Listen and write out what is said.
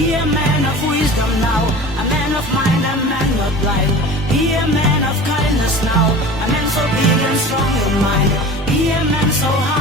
Be a man of wisdom now, a man of mind, a man not blind. Be a man of kindness now, a man so big and strong in mind. Be a man so high.